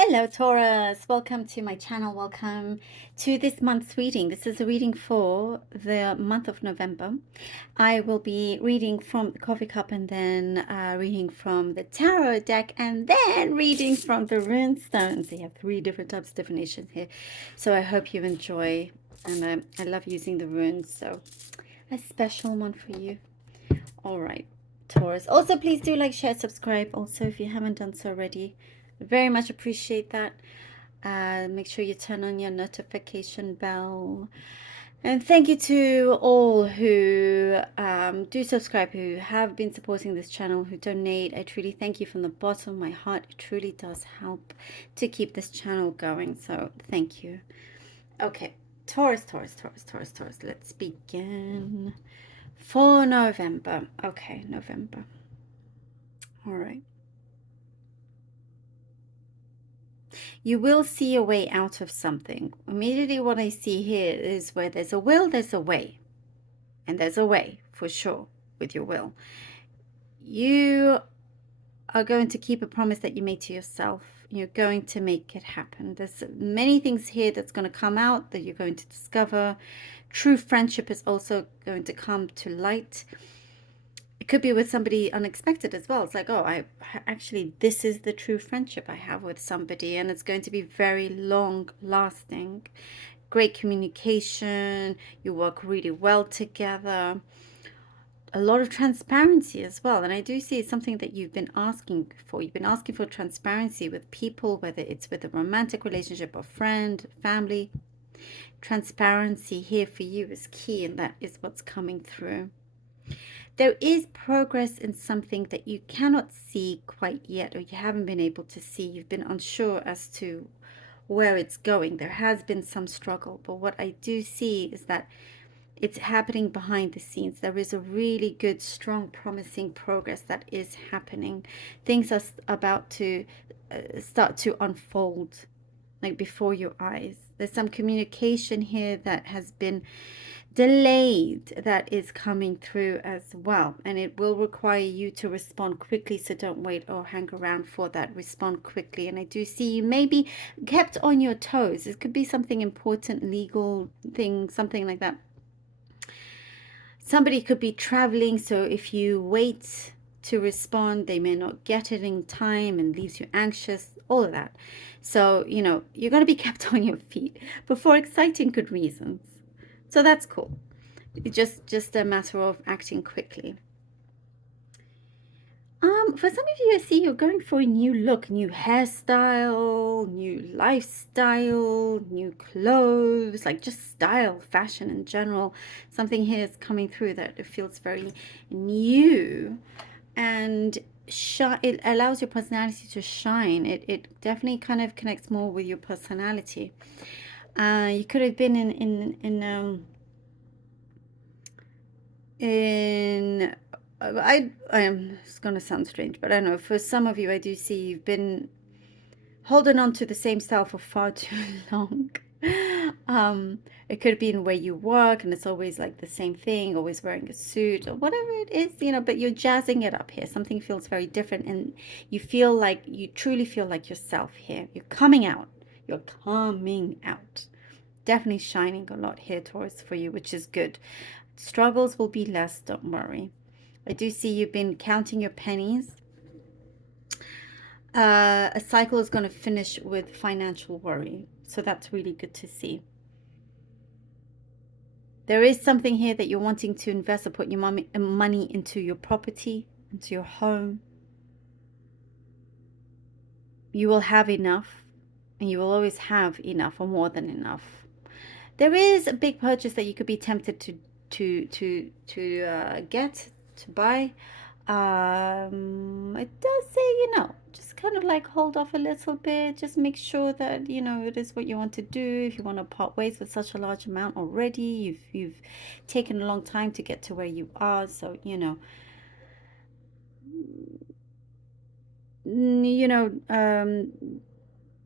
Hello Taurus, welcome to my channel. Welcome to this month's reading. This is a reading for the month of November. I will be reading from the coffee cup and then reading from the tarot deck and then reading from the rune stones. They have three different types of divination here, so I hope you enjoy, and I love using the runes, so a special one for you. All right, Taurus, also please do like, share, subscribe also if you haven't done so already. Very much appreciate that. Make sure you turn on your notification bell. And thank you to all who do subscribe, who have been supporting this channel, who donate. I truly thank you from the bottom of my heart. It truly does help to keep this channel going. So thank you. Okay, Taurus. Let's begin for November. Okay, November. All right. You will see a way out of something. Immediately what I see here is where there's a will, there's a way. And there's a way, for sure, with your will. You are going to keep a promise that you made to yourself. You're going to make it happen. There's many things here that's going to come out that you're going to discover. True friendship is also going to come to light. It could be with somebody unexpected as well. It's like, oh, actually, this is the true friendship I have with somebody, and it's going to be very long lasting. Great communication, you work really well together. A lot of transparency as well, and I do see it's something that you've been asking for. You've been asking for transparency with people, whether it's with a romantic relationship or friend, family. Transparency here for you is key, and that is what's coming through. There is progress in something that you cannot see quite yet, or you haven't been able to see. You've been unsure as to where it's going. There has been some struggle, but what I do see is that it's happening behind the scenes. There is a really good, strong, promising progress that is happening. Things are about to start to unfold, like before your eyes. There's some communication here that has been delayed that is coming through as well, and it will require you to respond quickly, so don't wait or hang around for that. Respond quickly. And I do see you may be kept on your toes. It could be something important, legal thing, something like that. Somebody could be traveling, so if you wait to respond, they may not get it in time and leaves you anxious, all of that. So you're going to be kept on your feet, but for exciting good reasons. So that's cool. It's just a matter of acting quickly. For some of you, I see you're going for a new look, new hairstyle, new lifestyle, new clothes, like just style, fashion in general. Something here is coming through that it feels very new, and it allows your personality to shine. It definitely kind of connects more with your personality. You could have been I am, it's gonna sound strange, but I don't know, for some of you, I do see you've been holding on to the same style for far too long. It could be in where you work, and it's always like the same thing, always wearing a suit or whatever it is, but you're jazzing it up here. Something feels very different, and you truly feel like yourself here. You're coming out. Definitely shining a lot here, Taurus, for you, which is good. Struggles will be less, don't worry. I do see you've been counting your pennies. A cycle is going to finish with financial worry, so that's really good to see. There is something here that you're wanting to invest or put your money into your property, into your home. You will have enough, and you will always have enough, or more than enough. There is a big purchase that you could be tempted to buy. It does say, just kind of like hold off a little bit. Just make sure that it is what you want to do. If you want to part ways with such a large amount already, you've taken a long time to get to where you are, so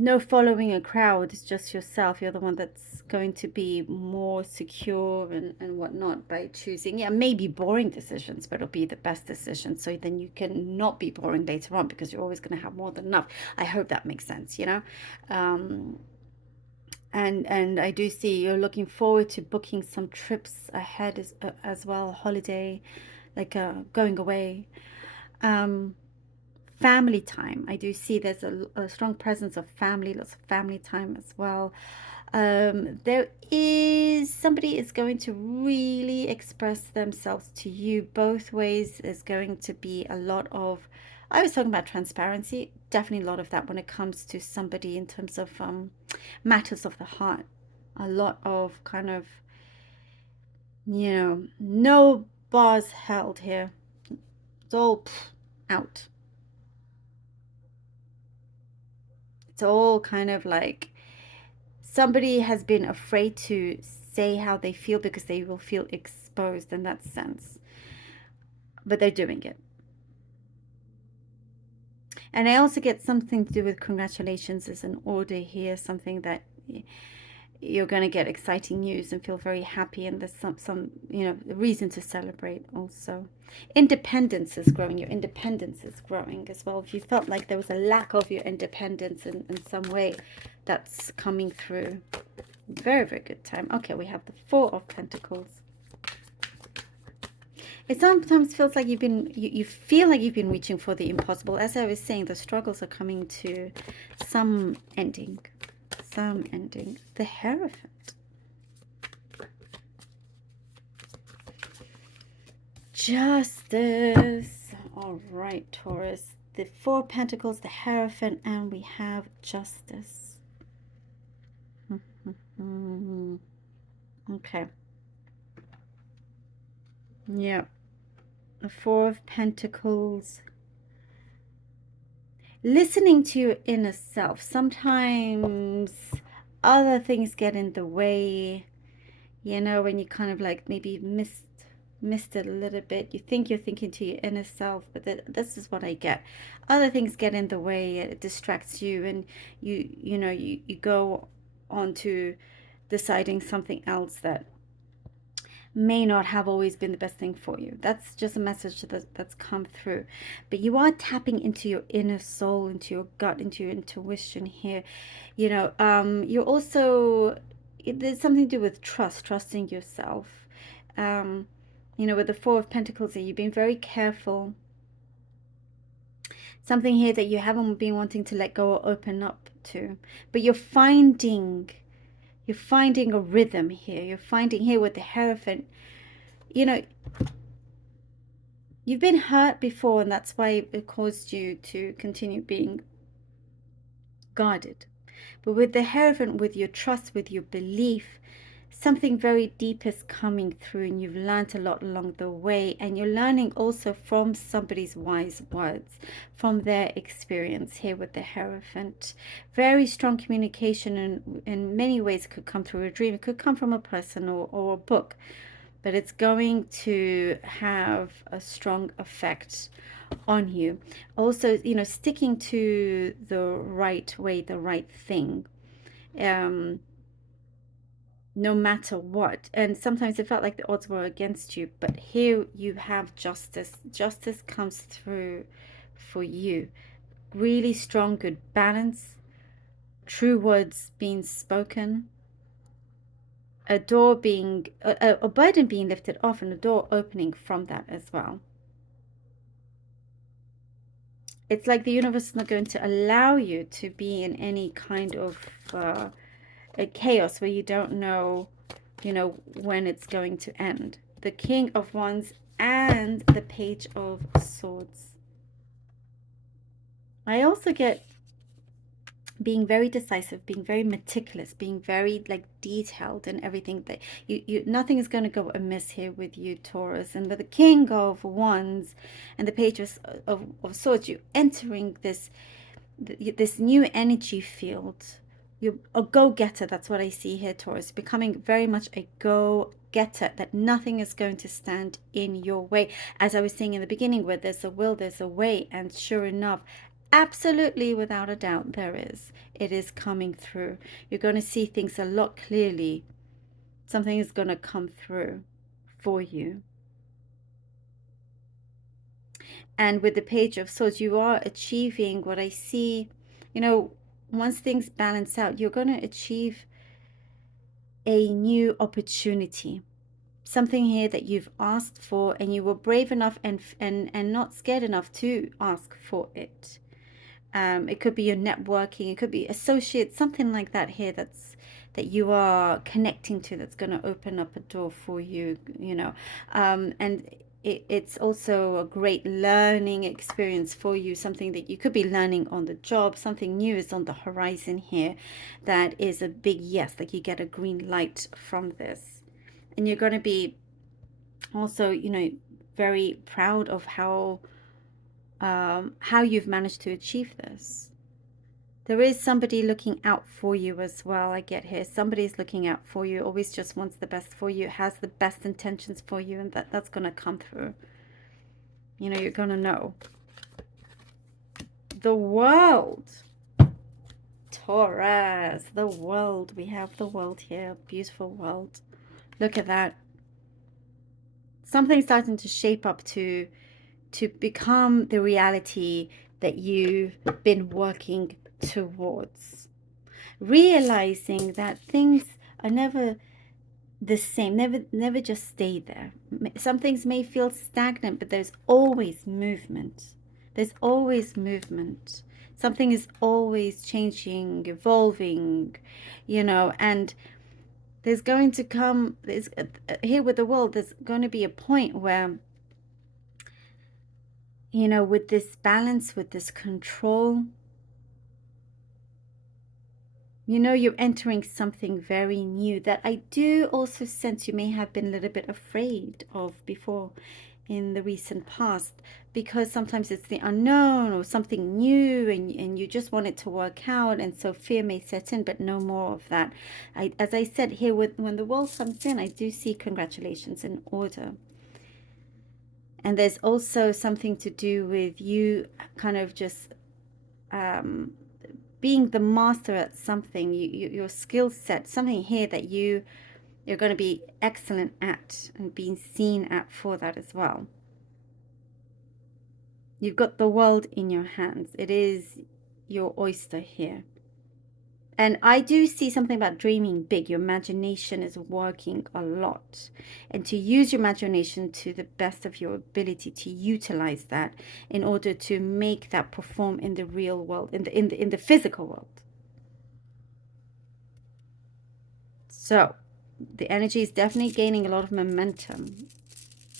no following a crowd. It's just yourself. You're the one that's going to be more secure and whatnot by choosing, yeah, maybe boring decisions, but it'll be the best decision. So then you can not be boring later on because you're always going to have more than enough. I hope that makes sense, you know? Um, and I do see you're looking forward to booking some trips ahead as well, holiday, like going away. Um, Family time. I do see there's a strong presence of family, lots of family time as well. There is somebody is going to really express themselves to you both ways. There's going to be a lot of, I was talking about transparency, definitely a lot of that when it comes to somebody in terms of matters of the heart. A lot of kind of, no bars held here. It's all out. It's all kind of like somebody has been afraid to say how they feel because they will feel exposed in that sense. But they're doing it. And I also get something to do with congratulations as an order here, something that you're going to get exciting news and feel very happy, and there's some reason to celebrate also. Independence is growing. Your independence is growing as well. If you felt like there was a lack of your independence in some way, that's coming through. Very, very good time. Okay, we have the Four of Pentacles. It sometimes feels like you feel like you've been reaching for the impossible. As I was saying, the struggles are coming to some ending. Some ending. The Hierophant. Justice. All right, Taurus. The Four Pentacles, the Hierophant, and we have Justice. Okay. Yeah. The Four of Pentacles. Listening to your inner self. Sometimes other things get in the way. You know, when you kind of like maybe missed it a little bit. You think you're thinking to your inner self, but this is what I get. Other things get in the way. It distracts you, and you go on to deciding something else that may not have always been the best thing for you. That's just a message that's come through. But you are tapping into your inner soul, into your gut, into your intuition here. You're also, there's something to do with trusting yourself. With the Four of Pentacles here, you've been very careful. Something here that you haven't been wanting to let go or open up to. But you're finding a rhythm here. You're finding here with the Hierophant, you've been hurt before, and that's why it caused you to continue being guarded. But with the Hierophant, with your trust, with your belief, something very deep is coming through, and you've learned a lot along the way, and you're learning also from somebody's wise words, from their experience here with the Hierophant. Very strong communication, and in many ways it could come through a dream, it could come from a person or a book, but it's going to have a strong effect on you. Also, sticking to the right way, the right thing, no matter what. And sometimes it felt like the odds were against you, but here you have justice. Justice comes through for you. Really strong, good balance, true words being spoken, a door being, a burden being lifted off, and a door opening from that as well. It's like the universe is not going to allow you to be in any kind of a chaos where you don't know, when it's going to end. The King of Wands and the Page of Swords. I also get being very decisive, being very meticulous, being very detailed in everything that nothing is going to go amiss here with you, Taurus. And with the King of Wands and the Page of Swords, you entering this new energy field. You're a go-getter. That's what I see here, Taurus. Becoming very much a go-getter, that nothing is going to stand in your way. As I was saying in the beginning, where there's a will, there's a way. And sure enough, Absolutely, without a doubt, there is. It is coming through. You're going to see things a lot clearly. Something is going to come through for you. And with the Page of Swords, you are achieving what I see. You know, once things balance out, you're going to achieve a new opportunity. Something here that you've asked for, and you were brave enough and not scared enough to ask for it. It could be your networking, it could be associates, something like that here that you are connecting to, that's going to open up a door for you, you know. And it's also a great learning experience for you, something that you could be learning on the job. Something new is on the horizon here that is a big yes, like you get a green light from this. And you're going to be also, you know, very proud of how you've managed to achieve this. There is somebody looking out for you as well. I get here. Somebody's looking out for you, always just wants the best for you, has the best intentions for you, and that's going to come through. You know, you're going to know. The World. Taurus. The World. We have the World here. Beautiful world. Look at that. Something's starting to shape up to become the reality that you've been working towards. Realizing that things are never the same, never just stay there. Some things may feel stagnant, but there's always movement. There's always movement. Something is always changing, evolving, you know. And there's going to come, there's here with the world, there's going to be a point where, you know, with this balance, with this control, you know, you're entering something very new that I do also sense you may have been a little bit afraid of before in the recent past, because sometimes it's the unknown or something new, and you just want it to work out, and so fear may set in, but no more of that. As I said here, when the world comes in, I do see congratulations in order. And there's also something to do with you kind of just being the master at something, your skill set, something here that you're going to be excellent at and being seen at for that as well. You've got the world in your hands. It is your oyster here. And I do see something about dreaming big. Your imagination is working a lot. And to use your imagination to the best of your ability, to utilize that in order to make that perform in the real world, in the physical world. So the energy is definitely gaining a lot of momentum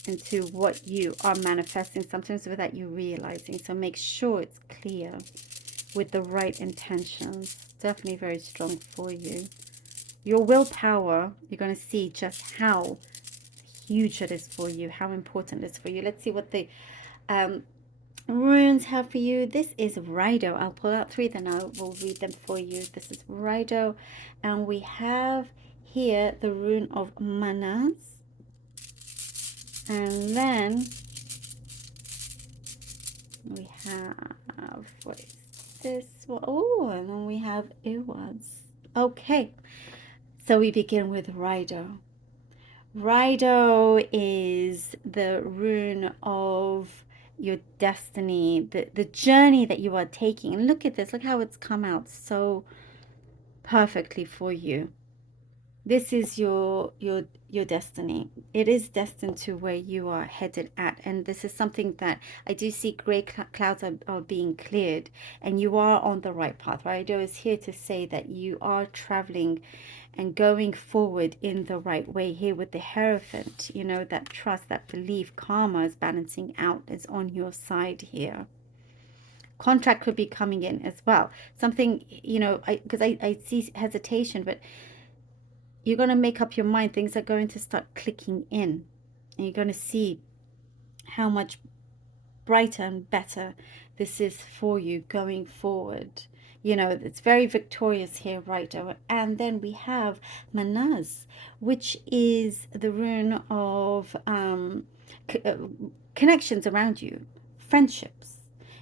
into what you are manifesting, sometimes without you realizing. So make sure it's clear with the right intentions. Definitely very strong for you. Your willpower, you're going to see just how huge it is for you, how important it is for you. Let's see what the runes have for you. This is Rido. I'll pull out 3, then I will read them for you. This is Rido, and we have here the rune of Manas, and then we have, what is this? Oh, and then we have Uwas. Okay, so we begin with Rido. Rido is the rune of your destiny, the journey that you are taking. And look at this, look how it's come out so perfectly for you. This is your destiny. It is destined to where you are headed at. And this is something that I do see gray clouds are being cleared, and you are on the right path. Rido is here to say that you are traveling and going forward in the right way here with the Hierophant. You know, that trust, that belief, karma is balancing out, is on your side here. Contract could be coming in as well. Something, you know, because I see hesitation, but you're going to make up your mind. Things are going to start clicking in, and you're going to see how much brighter and better this is for you going forward. You know, it's very victorious here, right? And then we have Manas, which is the rune of connections around you, friendships.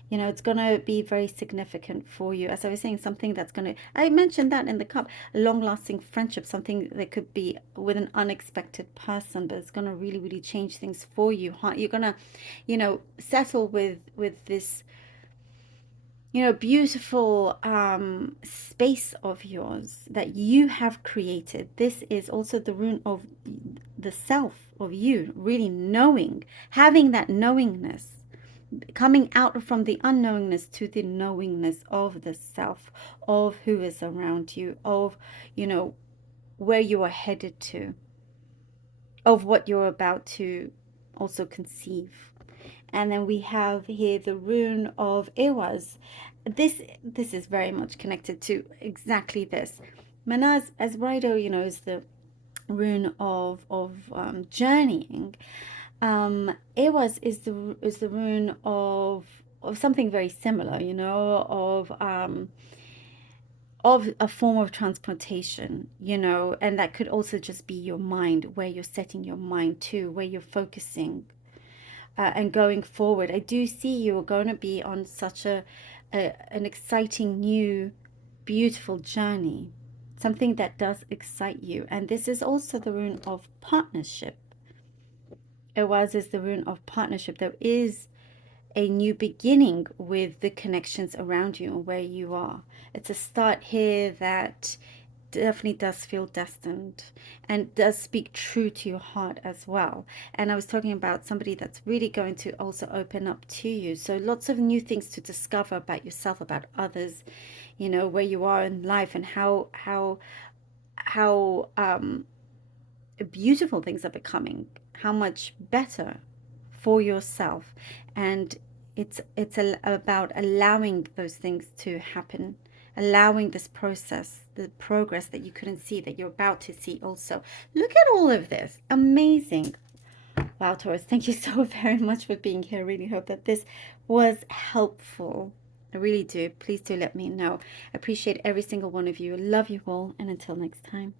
You know, it's going to be very significant for you. As I was saying, something that's going to, I mentioned that in the cup, a long-lasting friendship, something that could be with an unexpected person, but it's going to really, really change things for you. You're going to, you know, settle with this, you know, beautiful space of yours that you have created. This is also the rune of the self of you, really knowing, having that knowingness, coming out from the unknowingness to the knowingness of the self, of who is around you, of, you know, where you are headed to, of what you're about to also conceive. And then we have here the rune of Ewas. This is very much connected to exactly this. Manaz, as Rido, you know, is the rune of journeying. Ewas is the rune of something very similar, you know, of a form of transportation, you know, and that could also just be your mind, where you're setting your mind to, where you're focusing, and going forward. I do see you're going to be on such an exciting new beautiful journey, something that does excite you. And this is also the rune of partnership. Awaz is the rune of partnership. There is a new beginning with the connections around you and where you are. It's a start here that definitely does feel destined and does speak true to your heart as well. And I was talking about somebody that's really going to also open up to you. So lots of new things to discover about yourself, about others, you know, where you are in life, and how beautiful things are becoming, how much better for yourself. And about allowing those things to happen, allowing this process, the progress that you couldn't see, that you're about to see also. Look at all of this. Amazing. Wow, Taurus, thank you so very much for being here. I really hope that this was helpful. I really do. Please do let me know. I appreciate every single one of you. Love you all, and until next time.